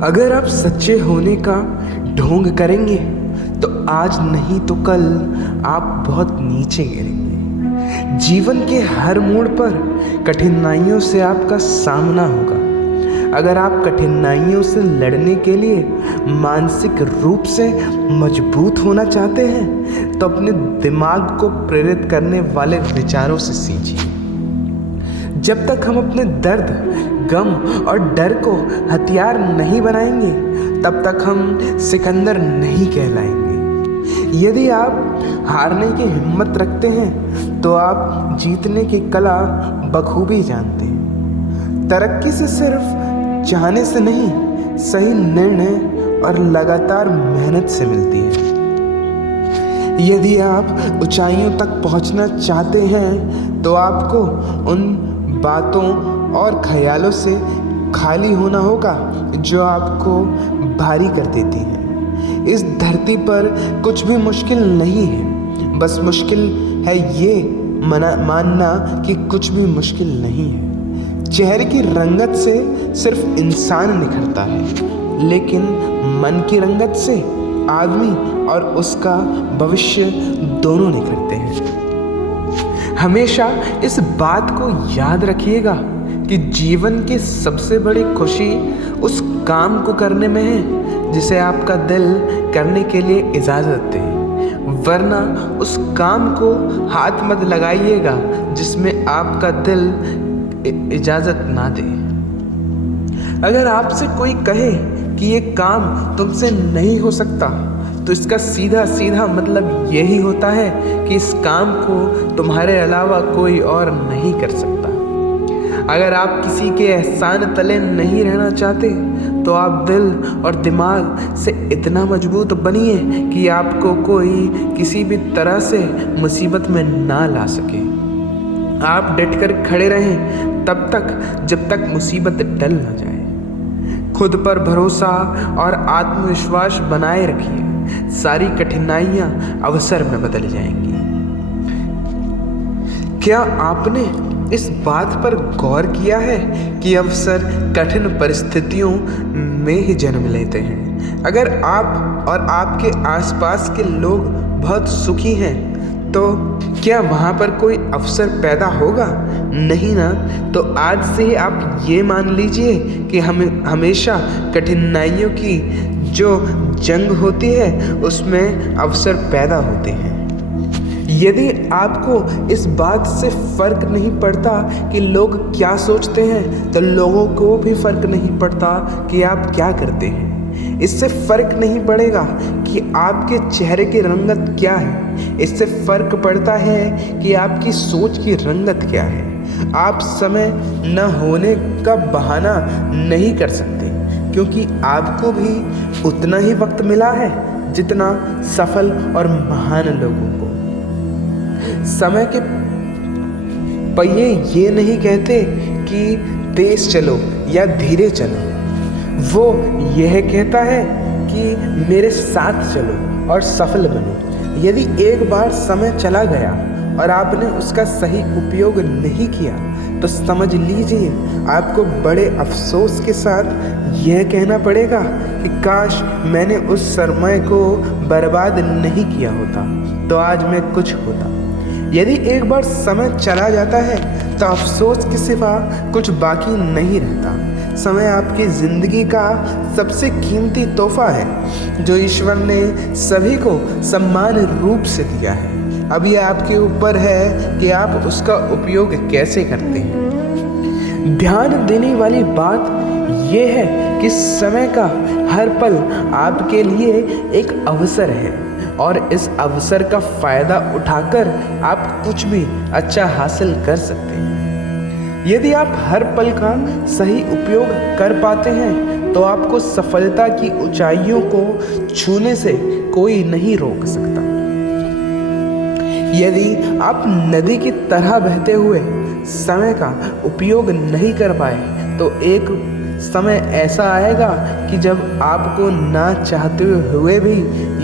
अगर आप सच्चे होने का ढोंग करेंगे तो आज नहीं तो कल आप बहुत नीचे गिरेंगे। जीवन के हर मोड़ पर कठिनाइयों से आपका सामना होगा। अगर आप कठिनाइयों से लड़ने के लिए मानसिक रूप से मजबूत होना चाहते हैं तो अपने दिमाग को प्रेरित करने वाले विचारों से सींचिए। जब तक हम अपने दर्द, गम और डर को हथियार नहीं बनाएंगे तब तक हम सिकंदर नहीं कहलाएंगे। यदि आप हारने की हिम्मत रखते हैं तो आप जीतने की कला बखूबी जानते हैं। तरक्की से सिर्फ चाहने से नहीं, सही निर्णय और लगातार मेहनत से मिलती है। यदि आप ऊंचाइयों तक पहुंचना चाहते हैं तो आपको उन बातों और ख्यालों से खाली होना होगा जो आपको भारी कर देती हैं। इस धरती पर कुछ भी मुश्किल नहीं है, बस मुश्किल है ये मानना कि कुछ भी मुश्किल नहीं है। चेहरे की रंगत से सिर्फ इंसान निखरता है, लेकिन मन की रंगत से आदमी और उसका भविष्य दोनों निखरते हैं। हमेशा इस बात को याद रखिएगा कि जीवन की सबसे बड़ी खुशी उस काम को करने में है जिसे आपका दिल करने के लिए इजाज़त दे, वरना उस काम को हाथ मत लगाइएगा जिसमें आपका दिल इजाज़त ना दे। अगर आपसे कोई कहे कि ये काम तुमसे नहीं हो सकता तो इसका सीधा सीधा मतलब यही होता है कि इस काम को तुम्हारे अलावा कोई और नहीं कर सकता। अगर आप किसी के एहसान तले नहीं रहना चाहते तो आप दिल और दिमाग से इतना मजबूत बनिए कि आपको कोई किसी भी तरह से मुसीबत में ना ला सके। आप डटकर खड़े रहें तब तक जब तक मुसीबत टल ना जाए। खुद पर भरोसा और आत्मविश्वास बनाए रखिए। सारी कठिनाइयां अवसर में बदल जाएंगी। क्या आपने इस बात पर गौर किया है कि अवसर कठिन परिस्थितियों में ही जन्म लेते हैं? अगर आप और आपके आसपास के लोग बहुत सुखी हैं तो क्या वहाँ पर कोई अवसर पैदा होगा? नहीं ना। तो आज से ही आप ये मान लीजिए कि हमेशा कठिनाइयों की जो जंग होती है उसमें अवसर पैदा होते हैं। यदि आपको इस बात से फ़र्क नहीं पड़ता कि लोग क्या सोचते हैं तो लोगों को भी फ़र्क नहीं पड़ता कि आप क्या करते हैं। इससे फ़र्क नहीं पड़ेगा कि आपके चेहरे की रंगत क्या है, इससे फ़र्क पड़ता है कि आपकी सोच की रंगत क्या है। आप समय न होने का बहाना नहीं कर सकते क्योंकि आपको भी उतना ही वक्त मिला है जितना सफल और महान लोगों को। समय के पहिए ये नहीं कहते कि तेज चलो या धीरे चलो, वो यह कहता है कि मेरे साथ चलो और सफल बनो। यदि एक बार समय चला गया और आपने उसका सही उपयोग नहीं किया तो समझ लीजिए आपको बड़े अफसोस के साथ यह कहना पड़ेगा कि काश मैंने उस सरमाए को बर्बाद नहीं किया होता तो आज मैं कुछ होता। यदि एक बार समय चला जाता है तो अफसोस के सिवा कुछ बाकी नहीं रहता। समय आपकी ज़िंदगी का सबसे कीमती तोहफा है जो ईश्वर ने सभी को समान रूप से दिया है। अब यह आपके ऊपर है कि आप उसका उपयोग कैसे करते हैं। ध्यान देने वाली बात यह है कि समय का हर पल आपके लिए एक अवसर है और इस अवसर का फ़ायदा उठाकर आप कुछ भी अच्छा हासिल कर सकते हैं। यदि आप हर पल का सही उपयोग कर पाते हैं तो आपको सफलता की ऊंचाइयों को छूने से कोई नहीं रोक सकता। यदि आप नदी की तरह बहते हुए समय का उपयोग नहीं कर पाए तो एक समय ऐसा आएगा कि जब आपको ना चाहते हुए भी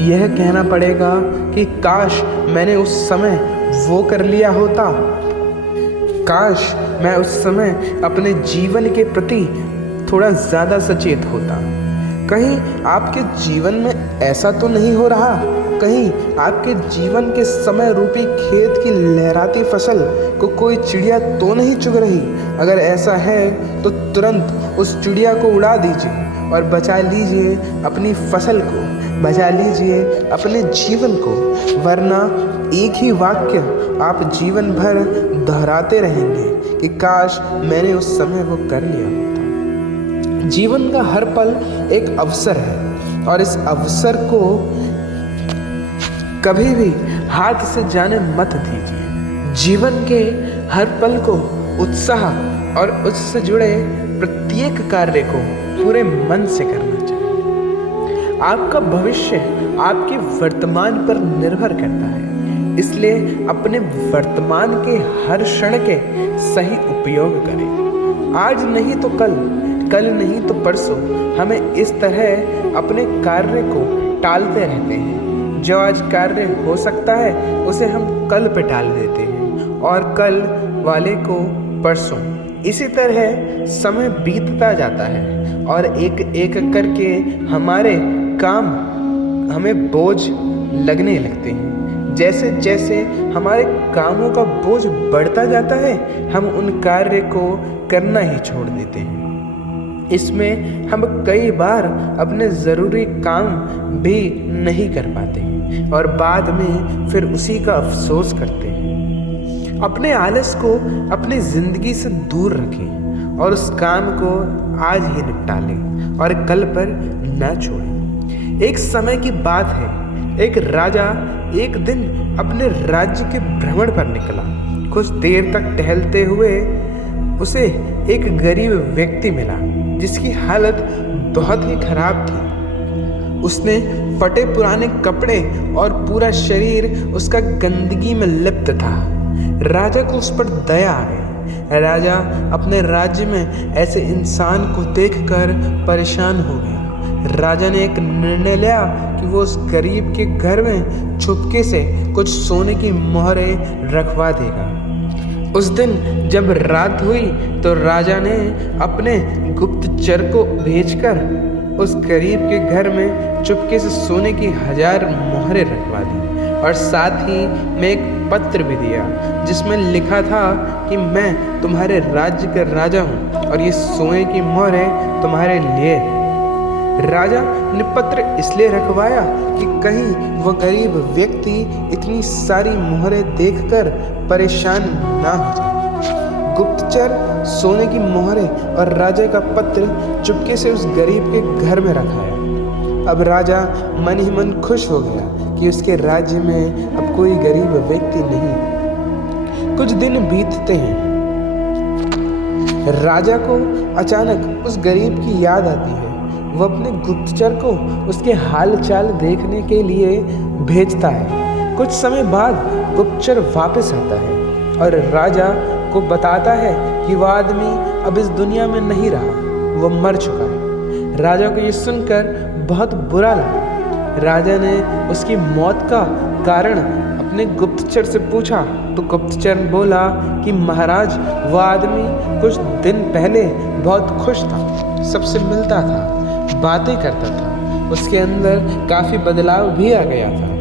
यह कहना पड़ेगा कि काश मैंने उस समय वो कर लिया होता, काश मैं उस समय अपने जीवन के प्रति थोड़ा ज़्यादा सचेत होता। कहीं आपके जीवन में ऐसा तो नहीं हो रहा, कहीं आपके जीवन के समय रूपी खेत की लहराती फसल को कोई चिड़िया तो नहीं चुग रही? अगर ऐसा है तो तुरंत उस चिड़िया को उड़ा दीजिए और बचा लीजिए अपनी फसल को, बचा लीजिए अपने जीवन को, वरना एक ही वाक्य आप जीवन भर दोहराते रहेंगे कि काश मैंने उस समय वो कर लिया होता। जीवन का हर पल एक अवसर है और इस अवसर को कभी भी हाथ से जाने मत दीजिए। जीवन के हर पल को उत्साह और उससे जुड़े प्रत्येक कार्य को पूरे मन से करना चाहिए। आपका भविष्य आपके वर्तमान पर निर्भर करता है, इसलिए अपने वर्तमान के हर क्षण के सही उपयोग करें। आज नहीं तो कल, कल नहीं तो परसों हमें इस तरह अपने कार्य को टालते रहते हैं। जो आज कार्य हो सकता है उसे हम कल पे टाल देते हैं और कल वाले को परसों। इसी तरह समय बीतता जाता है और एक एक करके हमारे काम हमें बोझ लगने लगते हैं। जैसे जैसे हमारे कामों का बोझ बढ़ता जाता है हम उन कार्य को करना ही छोड़ देते हैं। इसमें हम कई बार अपने ज़रूरी काम भी नहीं कर पाते हैं और बाद में फिर उसी का अफसोस करते हैं। अपने आलस को अपनी ज़िंदगी से दूर रखें और उस काम को आज ही निपटा लें और कल पर न छोड़ें। एक समय की बात है, एक राजा एक दिन अपने राज्य के भ्रमण पर निकला। कुछ देर तक टहलते हुए उसे एक गरीब व्यक्ति मिला जिसकी हालत बहुत ही खराब थी। उसने फटे पुराने कपड़े और पूरा शरीर उसका गंदगी में लिप्त था। राजा को उस पर दया आ गई। राजा अपने राज्य में ऐसे इंसान को देखकर परेशान हो गया। राजा ने एक निर्णय लिया कि वो उस गरीब के घर में चुपके से कुछ सोने की मोहरें रखवा देगा। उस दिन जब रात हुई तो राजा ने अपने गुप्तचर को भेजकर उस गरीब के घर में चुपके से सोने की 1000 मोहरें रखवा दी और साथ ही में एक पत्र भी दिया जिसमें लिखा था कि मैं तुम्हारे राज्य का राजा हूँ और ये सोने की मोहरें तुम्हारे लिए। राजा ने पत्र इसलिए रखवाया कि कहीं वह गरीब व्यक्ति इतनी सारी मोहरें देखकर परेशान ना हो जाए। गुप्तचर सोने की मोहरें और राजा का पत्र चुपके से उस गरीब के घर में रखाया। अब राजा मन ही मन खुश हो गया कि उसके राज्य में अब कोई गरीब व्यक्ति नहीं। कुछ दिन बीतते हैं। राजा को अचानक उस गरीब की याद आती है। वह अपने गुप्तचर को उसके हाल चाल देखने के लिए भेजता है। कुछ समय बाद गुप्तचर वापस आता है और राजा को बताता है कि वह आदमी अब इस दुनिया में नहीं रहा, वह मर चुका है। राजा को ये सुनकर बहुत बुरा लगा। राजा ने उसकी मौत का कारण अपने गुप्तचर से पूछा तो गुप्तचर बोला कि महाराज, वह आदमी कुछ दिन पहले बहुत खुश था, सबसे मिलता था, बातें करता था, उसके अंदर काफ़ी बदलाव भी आ गया था।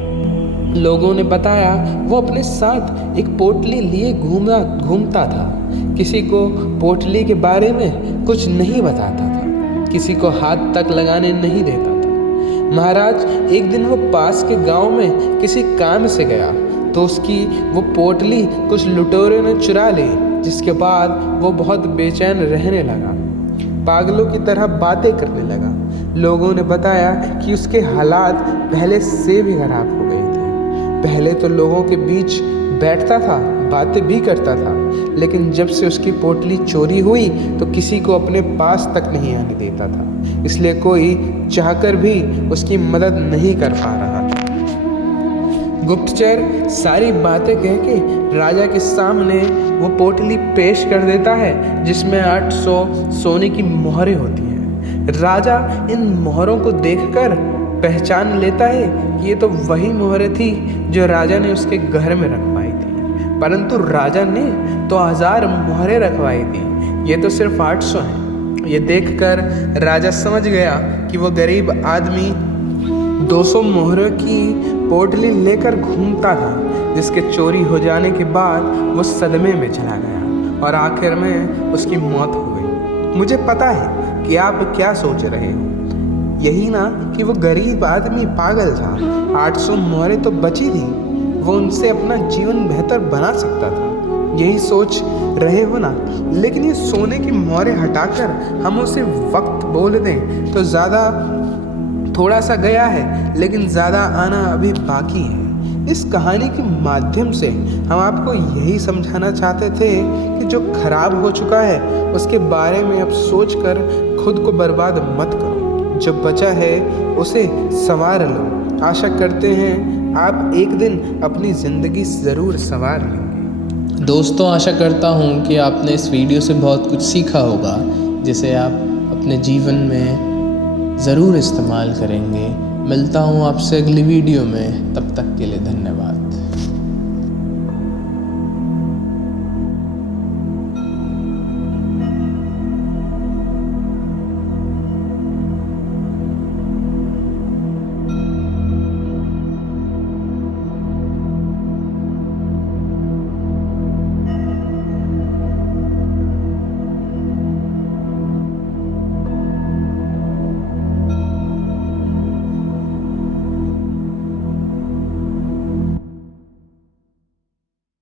लोगों ने बताया वो अपने साथ एक पोटली लिए घूमता था। किसी को पोटली के बारे में कुछ नहीं बताता था, किसी को हाथ तक लगाने नहीं देता था। महाराज, एक दिन वो पास के गांव में किसी काम से गया तो उसकी वो पोटली कुछ लुटेरों ने चुरा ली, जिसके बाद वो बहुत बेचैन रहने लगा, पागलों की तरह बातें करने लगा। लोगों ने बताया कि उसके हालात पहले से भी खराब हो गए थे। पहले तो लोगों के बीच बैठता था, बातें भी करता था, लेकिन जब से उसकी पोटली चोरी हुई तो किसी को अपने पास तक नहीं आने देता था, इसलिए कोई चाहकर भी उसकी मदद नहीं कर पा रहा था। गुप्तचर सारी बातें कह के राजा के सामने वो पोटली पेश कर देता है जिसमें 800 सोने की मोहरें होती हैं। राजा इन मोहरों को देखकर पहचान लेता है कि ये तो वही मोहरें थी जो राजा ने उसके घर में रखवाई थी, परंतु राजा ने तो 1000 मोहरें रखवाई थी, ये तो सिर्फ 800 हैं। ये देखकर राजा समझ गया कि वो गरीब आदमी 200 मोहरों की पोटली लेकर घूमता था, जिसके चोरी हो जाने के बाद वो सदमे में चला गया और आखिर में उसकी मौत हो गई। मुझे पता है कि आप क्या सोच रहे हो, यही ना कि वो गरीब आदमी पागल था। 800 मोहरें तो बची थी, वो उनसे अपना जीवन बेहतर बना सकता था, यही सोच रहे हो ना। लेकिन ये सोने की मोहरें हटाकर हम उसे वक्त बोल दें तो ज़्यादा थोड़ा सा गया है, लेकिन ज़्यादा आना अभी बाकी है। इस कहानी के माध्यम से हम आपको यही समझाना चाहते थे कि जो खराब हो चुका है उसके बारे में अब सोचकर खुद को बर्बाद मत करो, जो बचा है उसे संवार लो। आशा करते हैं आप एक दिन अपनी ज़िंदगी ज़रूर संवार लेंगे। दोस्तों, आशा करता हूँ कि आपने इस वीडियो से बहुत कुछ सीखा होगा, जिसे आप अपने जीवन में ज़रूर इस्तेमाल करेंगे। मिलता हूँ आपसे अगली वीडियो में, तब तक के लिए धन्यवाद।